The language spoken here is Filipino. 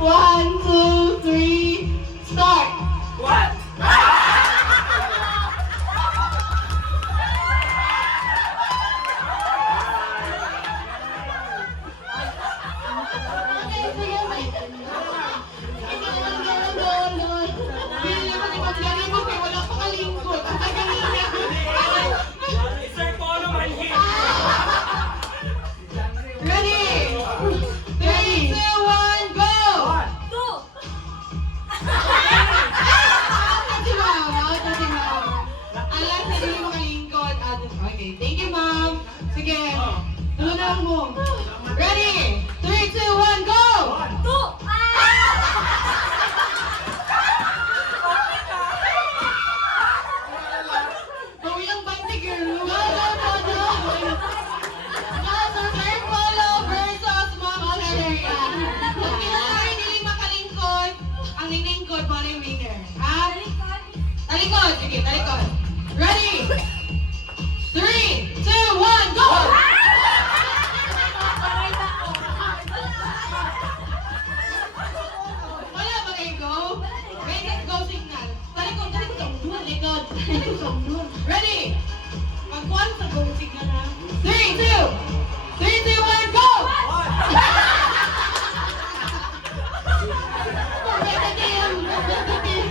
One, two, three, start! What? Sir Polo Manhid. Ready? 3, 2, 1, go! Alam, hindi mo makalingkod. Okay, thank you, ma'am. Sige, tuloy mo. Ready? 3, 2, 1, go! Bawi ang bante, girl. So, Sir Polo versus Ma'am Valeria. Kung kinakain hindi makalingkod, ang nilingkod mo na yung winner. Ha? Talikod. Sige, talikod. Ready? 3, 2, 1, go! Wala ba kayo go? Wait, let's go signal. Talikod. Talikod. Ready? Mag-1 sa go signal ha. 3, 2,